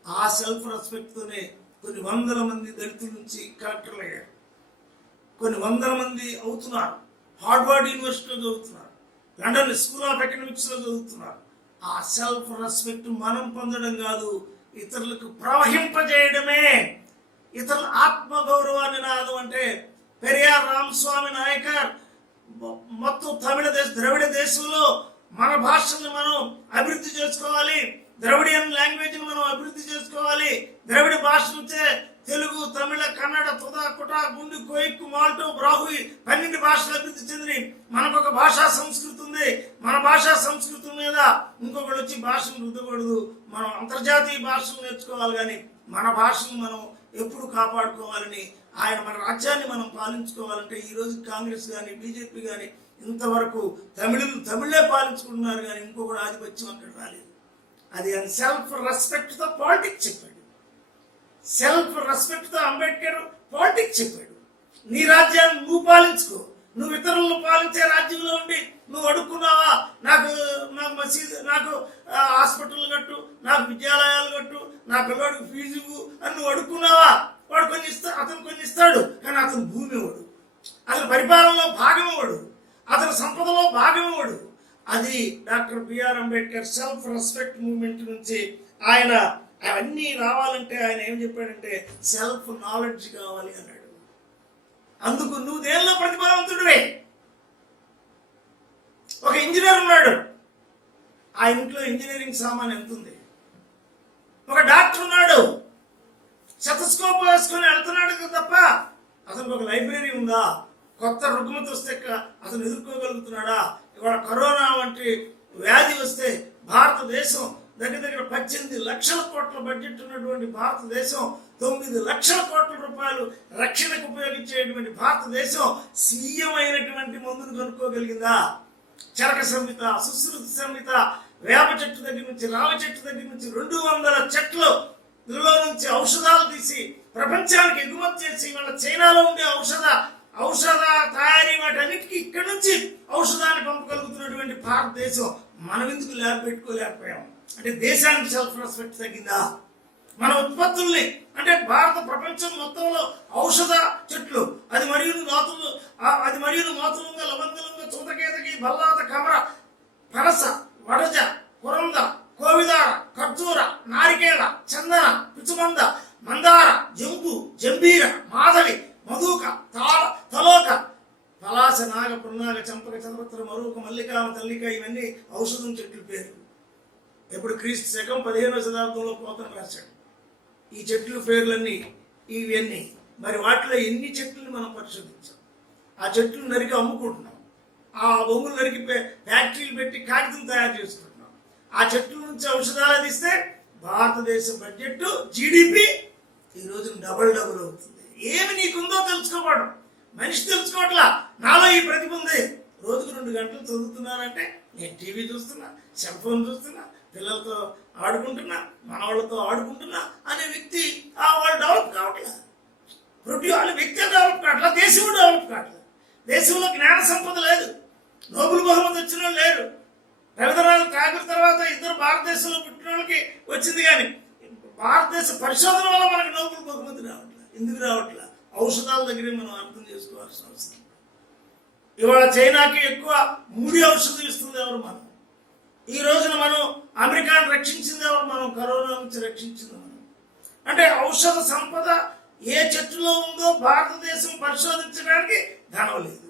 ఆ సెల్ఫ్ రెస్పెక్ట్తోనే కొన్ని వందల మంది దళితుల నుంచి కలెక్టర్లు అయ్యారు, కొన్ని వందల మంది అవుతున్నారు, హార్వర్డ్ యూనివర్సిటీలో చదువుతున్నారు, లండన్ స్కూల్ ఆఫ్ ఎకనామిక్స్లో చదువుతున్నారు. ఆ సెల్ఫ్ రెస్పెక్ట్ మనం పొందడం కాదు, ఇతరులకు ప్రవహింపజేయడమే. ఇతరుల ఆత్మగౌరవాన్ని నాదం అంటే పెరియార్ రామస్వామి నాయకర్ మొత్తం ద్రవిడ దేశంలో మన భాషల్ని మనం అభివృద్ధి చేసుకోవాలి, ద్రవిడియన్ లాంగ్వేజ్ని మనం అభివృద్ధి చేసుకోవాలి. ద్రవిడ భాష నుంచే తెలుగు, తమిళ, కన్నడ, తుదా, కుట, గుండు, కోయిక్కు, మాల్టో, బ్రాహుయి 12 భాషలు అభివృద్ధి చెంది మనకు ఒక భాషా సంస్కృతి ఉంది. మన భాషా సంస్కృతి మీద ఇంకొకటి వచ్చి భాషను రుద్దకూడదు. మనం అంతర్జాతీయ భాషలు నేర్చుకోవాలి, కానీ మన భాషను మనం ఎప్పుడు కాపాడుకోవాలని ఆయన మన రాజ్యాన్ని మనం పాలించుకోవాలంటే ఈరోజు కాంగ్రెస్ కానీ బీజేపీ కానీ ఇంతవరకు తమిళే పాలించుకుంటున్నారు కానీ ఇంకొకటి ఆధిపత్యం అక్కడ రాలేదు. అది సెల్ఫ్ రెస్పెక్ట్తో పాలిటిక్స్ చెప్పాడు. సెల్ఫ్ రెస్పెక్ట్తో అంబేద్కర్ పాలిటిక్స్ చెప్పాడు. నీ రాజ్యాన్ని నువ్వు పాలించుకో. నువ్వు ఇతరులను పాలించే రాజ్యంలో ఉండి నువ్వు అడుక్కున్నావా, నాకు మసీదు, నాకు హాస్పిటల్ కట్టు, నాకు విద్యాలయాలు కట్టు, నా పిల్లవాడికి ఫీజు ఇవ్వు అని నువ్వు అడుక్కున్నావా, వాడు అతను కొన్ని ఇస్తాడు. కానీ అతను భూమి ఇవ్వడు, అతని పరిపాలనలో భాగం ఇవ్వడు, అతని సంపదలో భాగం ఇవ్వడు. అది doctor B R Ambedkar self respect movement నుంచి ఆయన అవన్నీ రావాలంటే ఆయన ఏం చెప్పాడంటే సెల్ఫ్ నాలెడ్జ్ కావాలి అన్నాడు. అందుకు నువ్వు దేనిలో ప్రతిభావంతుడివే. ఒక ఇంజనీర్ ఉన్నాడు, ఆ ఇంట్లో ఇంజనీరింగ్ సామాన్ ఎంత ఉంది. ఒక డాక్టర్ ఉన్నాడు, శతస్కోప్ వేసుకొని వెళ్తున్నాడు తప్ప అతనికి ఒక లైబ్రరీ ఉందా, కొత్త రుగ్మత వస్తే అతను ఎదుర్కోగలుగుతున్నాడా. ఇవాళ కరోనా వంటి వ్యాధి వస్తే భారతదేశం దగ్గర 18 లక్షల కోట్ల బడ్జెట్ ఉన్నటువంటి భారతదేశం 9 లక్షల కోట్ల రూపాయలు రక్షణకు ఉపయోగించేటువంటి భారతదేశం స్వీయమైనటువంటి మందును కనుక్కోగలిగిందా. చరక సంహిత, సుశ్రుత సంహిత, వేప చెట్టు దగ్గర నుంచి రావి చెట్టు దగ్గర నుంచి 200 చెట్లు నుంచి ఔషధాలు తీసి ప్రపంచానికి ఎగుమతి చేసి వాళ్ళ చైనాలో ఉండే ఔషధ తయారీ వాటన్నిటికీ ఇక్కడి నుంచి ఔషధాన్ని పంపగలుగుతున్నటువంటి భారతదేశం మనం ఎందుకు ల్యాబ్ పెట్టుకోలేకపోయాం అంటే దేశానికి సెల్ఫ్ రెస్పెక్ట్ తగ్గిందా. మన ఉత్పత్తుల్ని అంటే భారత ప్రపంచం మొత్తంలో ఔషధ చెట్లు అది మరియు మాతులుగా లవంగలుగా చూతకేతకి బల్లాత కమర పనస వడజ కురంద కోవిదార ఖర్జూర నారికేళ చందన పిచుమంద మందార జంబు జంబీర మాధవి మధుక తలోక పలాస నాగ పున్నాగ చంపక చంద్రపత్ర మరుక మల్లికామ తల్లిక ఇవన్నీ ఔషధం చెట్లు పేర్లు. ఎప్పుడు క్రీస్తు శకం 15వ శతాబ్దంలో పోతన రాశాడు ఈ చెట్లు పేర్లన్నీ ఇవన్నీ. మరి వాటిలో ఎన్ని చెట్లని మనం పరిశోధించాం. ఆ చెట్లు నరికి అమ్ముకుంటున్నాం, ఆ బొంగులు నరికి ఫ్యాక్టరీలు పెట్టి కాగితం తయారు చేసుకుంటున్నాం. ఆ చెట్ల నుంచి ఔషధాలు అందిస్తే భారతదేశ బడ్జెట్ జీడిపి ఈ రోజు డబుల్ అవుతుంది. ఏమి నీకుందో తెలుసుకోవడం, మనిషి తెలుసుకోవట్లా. నాలో ఈ ప్రతిభ ఉంది, రోజుకు 2 గంటలు చదువుతున్నానంటే నేను టీవీ చూస్తున్నా, సెల్ ఫోన్ చూస్తున్నా, పిల్లలతో ఆడుకుంటున్నా, మనవాళ్ళతో ఆడుకుంటున్నా అనే వ్యక్తి వాళ్ళు డెవలప్ కావట్లేదు. వాళ్ళ వ్యక్తి డెవలప్ కావట్లా, దేశం డెవలప్ కావట్లేదు. దేశంలో జ్ఞాన సంపద లేదు, నోబెల్ బహుమతి వచ్చిన వాళ్ళు లేరు. రవీంద్రనాథ్ ఠాగూర్ తర్వాత 2 భారతదేశంలో పుట్టిన వాళ్ళకి వచ్చింది, కానీ భారతదేశ పరిశోధన వల్ల మనకు నోబెల్ బహుమతి రావట్లేదు. ఎందుకు రావట్లేదు? ఔషధాల దగ్గరే మనం అర్థం చేసుకోవాల్సిన అవసరం. ఇవాళ చైనాకి ఎక్కువ ముడి ఔషధం ఇస్తుంది ఎవరు? మనం. ఈ రోజున మనం అమెరికాను రక్షించింది ఎవరు? మనం. కరోనా నుంచి రక్షించింది మనం. అంటే ఔషధ సంపద ఏ చెట్టులో ఉందో భారతదేశం పరిశోధించడానికి ధనం లేదు.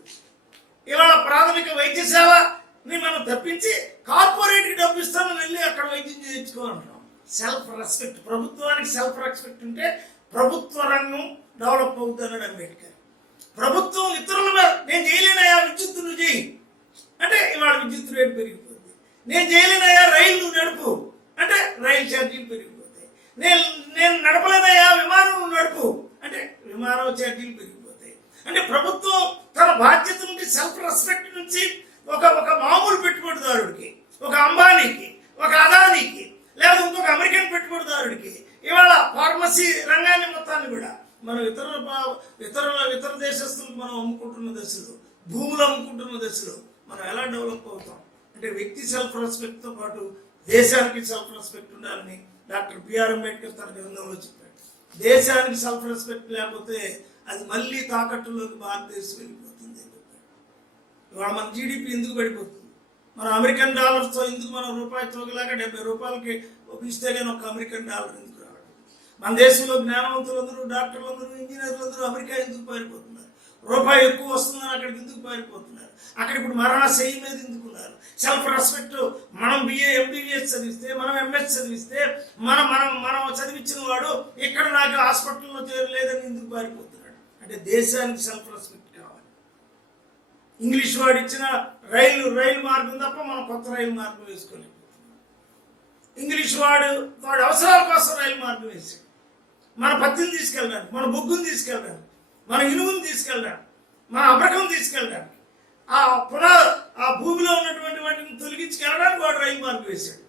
ఇవాళ ప్రాథమిక వైద్యసేవని మనం తప్పించి కార్పొరేట్కి డబ్బు ఇస్తాను వెళ్ళి అక్కడ వైద్యం చేయించుకోవాలంటున్నాం. సెల్ఫ్ రెస్పెక్ట్, ప్రభుత్వానికి సెల్ఫ్ రెస్పెక్ట్ ఉంటే ప్రభుత్వ రంగం డెవలప్ అవుతుంది అన్నాడు అంబేద్కర్. ప్రభుత్వం ఇతరుల మీద నేను చేయలేనయా విద్యుత్ నువ్వు చేయి అంటే ఇవాళ విద్యుత్ రేటు పెరిగిపోతుంది. నేను చేయలేనయా రైలు నువ్వు నడుపు అంటే రైలు ఛార్జీలు పెరిగిపోతాయి. నేను నడపలేనయా విమానం నువ్వు నడుపు అంటే విమానం ఛార్జీలు పెరిగిపోతాయి. అంటే ప్రభుత్వం తన బాధ్యత నుండి సెల్ఫ్ రెస్పెక్ట్ నుంచి ఒక మామూలు పెట్టుబడిదారుడికి, ఒక అంబానీకి, ఒక అదానీకి, లేదా ఇంకొక అమెరికన్ పెట్టుబడిదారుడికి ఇవాళ ఫార్మసీ రంగాన్ని మొత్తాన్ని కూడా మనం ఇతర దేశస్తులకు మనం అమ్ముకుంటున్న దశలో, భూములు అమ్ముకుంటున్న దశలో మనం ఎలా డెవలప్ అవుతాం అంటే వ్యక్తి సెల్ఫ్ రెస్పెక్ట్తో పాటు దేశానికి సెల్ఫ్ రెస్పెక్ట్ ఉండాలని డాక్టర్ బిఆర్ అంబేద్కర్ తన గ్రంథంలో చెప్పాడు. దేశానికి సెల్ఫ్ రెస్పెక్ట్ లేకపోతే అది మళ్ళీ తాకట్టులోకి భారతదేశం వెళ్ళిపోతుంది అని చెప్పాడు. ఇవాళ మన జీడిపి ఎందుకు పడిపోతుంది? మన అమెరికన్ డాలర్స్తో ఎందుకు మనం రూపాయి తోగలాగా 70 రూపాయలకి ఇస్తే కానీ ఒక అమెరికన్ డాలర్ ఎందుకు రావడం? మన దేశంలో జ్ఞానవంతులందరూ, డాక్టర్లందరూ, ఇంజనీర్లందరూ అమెరికా ఎందుకు పారిపోతున్నారు? రూపాయి ఎక్కువ వస్తుందని అక్కడికి ఎందుకు పారిపోతున్నారు? అక్కడ ఇప్పుడు మరణశయ్య మీద ఎందుకున్నారు? Self respect. మనం బిఏ ఎంబీబీఎస్ చదివిస్తే, మనం ఎంఎస్ చదివిస్తే, మనం చదివించిన వాడు ఇక్కడ నాకు హాస్పిటల్లో చేరలేదని ఎందుకు పారిపోతున్నాడు? అంటే దేశానికి సెల్ఫ్ రెస్పెక్ట్ కావాలి. ఇంగ్లీష్ వాడు ఇచ్చిన రైలు మార్గం తప్ప మనం కొత్త రైలు మార్గం వేసుకోలేకపోతున్నాం. ఇంగ్లీష్ వాడు అవసరాల కోసం రైలు మార్గం వేసాడు. మన పత్తిని తీసుకెళ్ళడానికి, మన బొగ్గుని తీసుకెళ్ళడానికి. మన ఇనుమును తీసుకెళ్ళడానికి, మన అబ్రకం తీసుకెళ్ళడానికి, ఆ భూమిలో ఉన్నటువంటి వాటిని తొలగించుకెళ్ళడానికి వాడు రైలు మార్గం వేశాడు.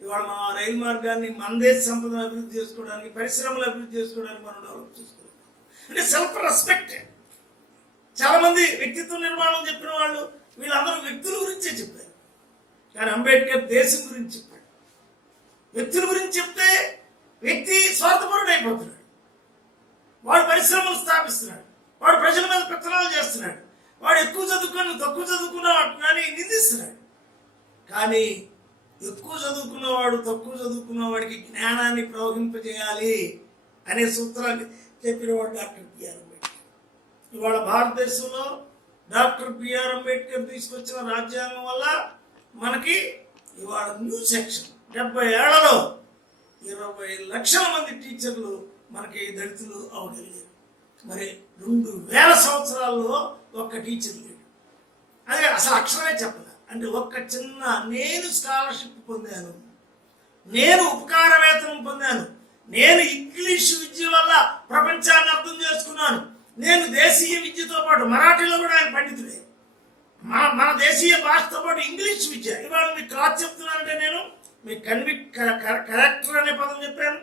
ఇవాళ మనం ఆ రైలు మార్గాన్ని మన దేశ సంపదను అభివృద్ధి చేసుకోవడానికి, పరిశ్రమలు అభివృద్ధి చేసుకోవడానికి మనం డెవలప్ చేసుకోవాలి. అంటే సెల్ఫ్ రెస్పెక్ట్. చాలా మంది వ్యక్తిత్వ నిర్మాణం చెప్పిన వాళ్ళు వీళ్ళందరూ వ్యక్తుల గురించే చెప్పారు, కానీ అంబేద్కర్ దేశం గురించి చెప్పాడు. వ్యక్తుల గురించి చెప్తే వ్యక్తి స్వార్థపరుడు అయిపోతున్నాడు. వాడు పరిశ్రమలు స్థాపిస్తున్నాడు, వాడు ప్రజల మీద పెత్తనాలు చేస్తున్నాడు, వాడు ఎక్కువ చదువుకొని తక్కువ చదువుకున్నవాడు కానీ నిందిస్తున్నాడు. కానీ ఎక్కువ చదువుకున్నవాడు తక్కువ చదువుకున్నవాడికి జ్ఞానాన్ని ప్రవహింపజేయాలి అనే సూత్రాన్ని చెప్పినవాడు డాక్టర్ బిఆర్ అంబేద్కర్. ఇవాళ భారతదేశంలో డాక్టర్ బిఆర్ అంబేద్కర్ తీసుకొచ్చిన రాజ్యాంగం వల్ల మనకి ఇవాళ న్యూ సెక్షన్ 70 ఏళ్లలో 20 లక్షల మంది టీచర్లు మనకి దళితులు అవగలిగారు. మరి 2000 సంవత్సరాల్లో ఒక్క టీచర్ లేడు. అదే అసలు అక్షరమే చెప్పలే. అంటే ఒక్క చిన్న నేను స్కాలర్షిప్ పొందాను, నేను ఉపకార వేతనం పొందాను, నేను ఇంగ్లీష్ విద్య వల్ల ప్రపంచాన్ని అర్థం చేసుకున్నాను, నేను దేశీయ విద్యతో పాటు మరాఠీలో కూడా ఆయన పండితుడే, మన దేశీయ భాషతో పాటు ఇంగ్లీష్ విద్య. ఇవాళ మీకు క్లాస్ చెప్తున్నానంటే నేను మీకు కరెక్టర్ అనే పదం చెప్పాను,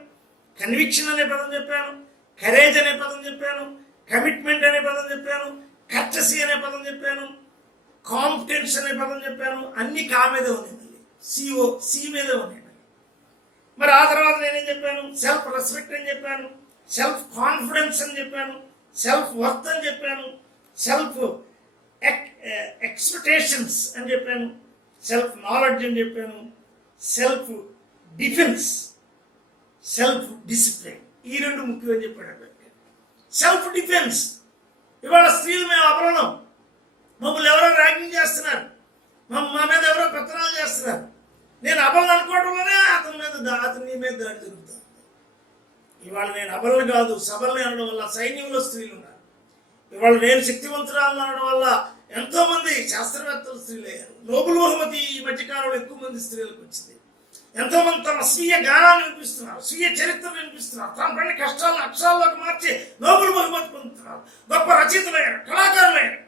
కన్విక్షన్ అనే పదం చెప్పాను, కరేజ్ అనే పదం చెప్పాను, కమిట్మెంట్ అనే పదం చెప్పాను, కర్టసీ అనే పదం చెప్పాను, కాంపిటెన్స్ అనే పదం చెప్పాను. అన్ని కా మీదే ఉన్నాయి, మళ్ళీ సి మీదే ఉన్నాయి. మరి ఆ తర్వాత నేనేం చెప్పాను? సెల్ఫ్ రెస్పెక్ట్ అని చెప్పాను, సెల్ఫ్ కాన్ఫిడెన్స్ అని చెప్పాను, సెల్ఫ్ వర్త్ అని చెప్పాను, సెల్ఫ్ ఎక్స్పెక్టేషన్స్ అని చెప్పాను, సెల్ఫ్ నాలెడ్జ్ అని చెప్పాను, సెల్ఫ్ డిఫెన్స్, సెల్ఫ్ డిసిప్లిన్. ఈ 2 ముఖ్యమని చెప్పాడు. Self defence. ఇవాళ స్త్రీలు మేము అపరాధం, మమ్మల్ని ఎవరో ర్యాగింగ్ చేస్తున్నారు, మా మీద ఎవరో పెత్తనాలు చేస్తున్నారు, నేను అబలను అనుకోవడంలోనే అతని నీ మీద దాడి జరుగుతుంది. ఇవాళ నేను అబలను కాదు సబల్ని అనడం వల్ల సైన్యంలో స్త్రీలు ఉన్నారు. ఇవాళ నేను శక్తివంతురాలను అనడం వల్ల ఎంతో మంది శాస్త్రవేత్తలు స్త్రీలు అయ్యారు. నోబెల్ బహుమతి ఈ మధ్యకాలంలో ఎక్కువ మంది స్త్రీలకు వచ్చింది. ఎంతో మంది తమ స్వీయ గానాన్ని వినిపిస్తున్నారు, స్వీయ చరిత్రను వినిపిస్తున్నారు, తమ పడిన కష్టాలను అక్షరాల్లోకి మార్చి నోబెల్ బహుమతి పొందుతున్నారు, గొప్ప రచయితలయ్యారు, కళాకారులయ్యారు.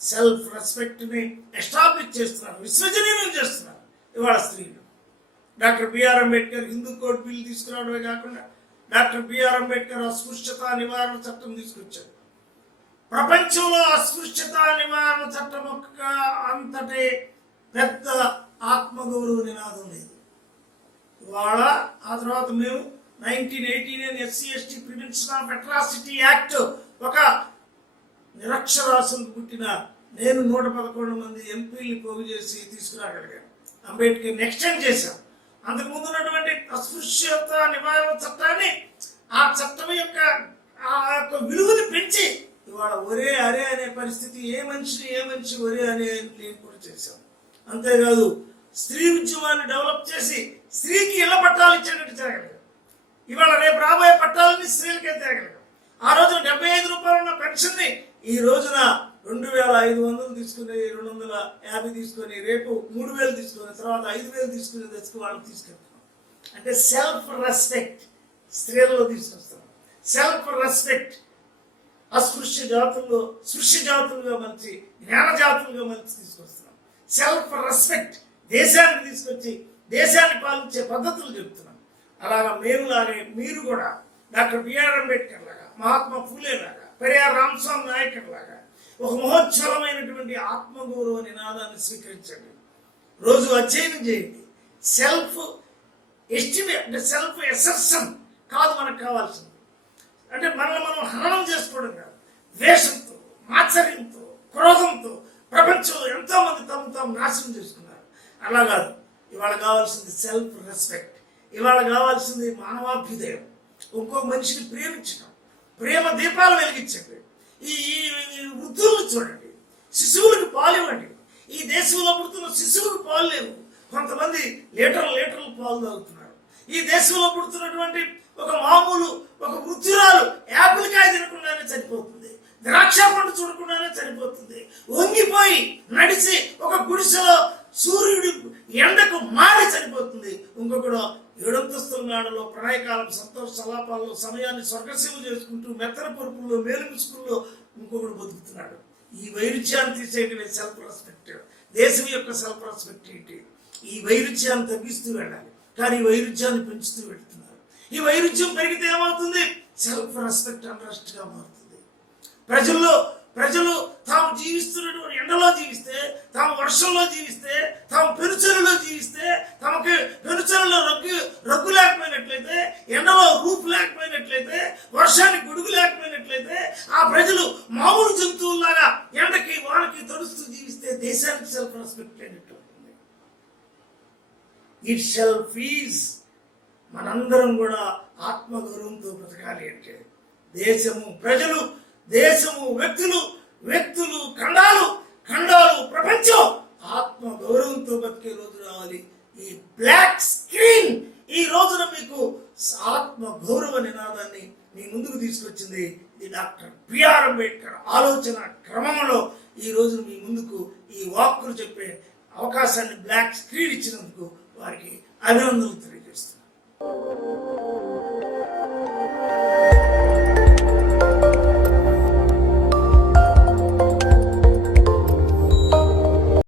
సెల్ఫ్ రెస్పెక్ట్ని ఎస్టాబ్లిష్ చేస్తున్నారు, విశ్వజనీయం చేస్తున్నారు ఇవాళ స్త్రీలు. Doctor B R Ambedkar Hindu code bill తీసుకురావడమే కాకుండా డాక్టర్ బిఆర్ అంబేద్కర్ అస్పృశ్యత నివారణ చట్టం తీసుకొచ్చారు. ప్రపంచంలో అస్పృశ్యత నివారణ చట్టం ఒక్క అంతటి పెద్ద ఆత్మగౌరవ నినాదం లేదు. ఇవాళ ఆ తర్వాత మేము 1989 SC/ST prevention of atrocity act, ఒక నిరక్షరాస్యులకు పుట్టిన నేను 111 మంది ఎంపీలు పోగు చేసి తీసుకురాగలిగాను. అంబేద్కర్ని ఎక్స్టెండ్ చేశాం. అంతకుముందు ఉన్నటువంటి అస్పృశ్యత నివారణ చట్టాన్ని, ఆ చట్టం యొక్క విలువని పెంచి ఇవాళ ఒరే అరే అనే పరిస్థితి, ఏ మనిషి ఒరే అనే కూడా చేశాం. అంతేకాదు స్త్రీ ఉద్యమాన్ని డెవలప్ చేసి స్త్రీకి ఇళ్ల పట్టాలు ఇచ్చేటట్టు చేయగలిగాం. ఇవాళ రేపు రాబోయే పట్టాలని స్త్రీలకే తేగలిగాం. ఆ రోజున 75 రూపాయలు ఉన్న పెన్షన్ని ఈ రోజున 2500 తీసుకుని, 250 తీసుకొని, రేపు 3000 తీసుకొని, తర్వాత 5000 తీసుకుని తెచ్చుకు వాళ్ళకి తీసుకెళ్తున్నాం. అంటే సెల్ఫ్ రెస్పెక్ట్ స్త్రీలలో తీసుకొస్తున్నాం. సెల్ఫ్ రెస్పెక్ట్ అస్పృశ్య జాతుల్లో సృష్టి జాతులుగా మంచి, జ్ఞాన జాతులుగా మంచి తీసుకొస్తున్నాం. సెల్ఫ్ రెస్పెక్ట్ దేశానికి తీసుకొచ్చి దేశాన్ని పాలించే పద్ధతులు చెప్తున్నాం. అలాగా మేములాగే మీరు కూడా డాక్టర్ బిఆర్ అంబేద్కర్ లాగా, మహాత్మా ఫూలే లాగా, పెరియార్ రామస్వామి నాయకర్ లాగా ఒక మహోజ్వలమైనటువంటి ఆత్మగౌరవ నినాదాన్ని స్వీకరించండి. రోజు అధ్యయనం చేయండి. సెల్ఫ్ ఎస్టిమేట్ అంటే సెల్ఫ్ ఎసెర్షన్ కాదు మనకు కావాల్సింది. అంటే మనల్ని మనం హననం చేసుకోవడం కాదు, ద్వేషంతో, మాత్సర్యంతో, క్రోధంతో ప్రపంచంలో ఎంతో మంది తాము నాశనం చేసుకున్నారు. అలా కాదు. ఇవాళ కావాల్సింది సెల్ఫ్ రెస్పెక్ట్. ఇవాళ కావాల్సింది మానవాభ్యుదయం. ఇంకో మనిషిని ప్రేమించడం, ప్రేమ దీపాలు వెలిగించండి. ఈ వృద్ధులను చూడండి, శిశువులకు పాలు ఇవ్వండి. ఈ దేశంలో పుడుతున్న శిశువులకు పాలు లేవు. కొంతమంది లీటర్లు పాలు తాగుతున్నారు. ఈ దేశంలో పుడుతున్నటువంటి ఒక వృద్ధురాలు యాపిల్ కాయ తినకుండానే చనిపోతుంది, ద్రాక్ష పండు చూడకుండానే చనిపోతుంది. వంగిపోయి నడిచి ఒక గుడిసెలో సూర్యుడు ఎండకు మారి చనిపోతుంది. ఇంకొకడు ఏడంతస్తుల మేడలో ప్రణయకాలం సంతోష సలాపాల్లో సమయాన్ని స్వర్గసేవ చేసుకుంటూ మెత్తన పరుపుల్లో మేలుముసుకుల్లో ఇంకొకడు బతుకుతున్నాడు. ఈ వైరుధ్యాన్ని తీసేయడమే సెల్ఫ్ రెస్పెక్ట్. దేశం యొక్క సెల్ఫ్ రెస్పెక్ట్ ఏంటి? ఈ వైరుధ్యాన్ని తగ్గిస్తూ వెళ్ళాలి, కానీ ఈ వైరుధ్యాన్ని పెంచుతూ వెళ్తున్నారు. ఈ వైరుధ్యం పెరిగితే ఏమవుతుంది? సెల్ఫ్ రెస్పెక్ట్ అన్రెస్ట్గా మారుతుంది. ప్రజలు తాము జీవిస్తున్నటువంటి ఎండలో జీవిస్తే, తాము వర్షంలో జీవిస్తే, తాము పెరుచలలో జీవిస్తే, తమకి పెరుచలలో రగ్గు లేకపోయినట్లయితే, ఎండలో రూపు లేకపోయినట్లయితే, వర్షానికి గొడుగు లేకపోయినట్లయితే, ఆ ప్రజలు మామూలు జంతువుల్లాగా ఎండకి వానకి తడుస్తూ జీవిస్తే దేశానికి సెల్ఫ్ రెస్పెక్ట్ లేనట్టు ఉంటుంది. It self is. మనందరం కూడా ఆత్మగౌరవంతో బ్రతకాలి అంటే దేశము, ప్రజలు, దేశము, వ్యక్తులు, ఖండాలు, ప్రపంచం ఆత్మ గౌరవంతో బతికే రోజు రావాలి. ఈ బ్లాక్ స్క్రీన్ ఈ రోజున మీకు ఆత్మ గౌరవ నినాదాన్ని మీ ముందుకు తీసుకొచ్చింది ఇది డాక్టర్ బిఆర్ అంబేద్కర్ ఆలోచన క్రమంలో ఈ రోజు మీ ముందుకు ఈ వాక్కులు చెప్పే అవకాశాన్ని బ్లాక్ స్క్రీన్ ఇచ్చినందుకు వారికి అభినందనలు.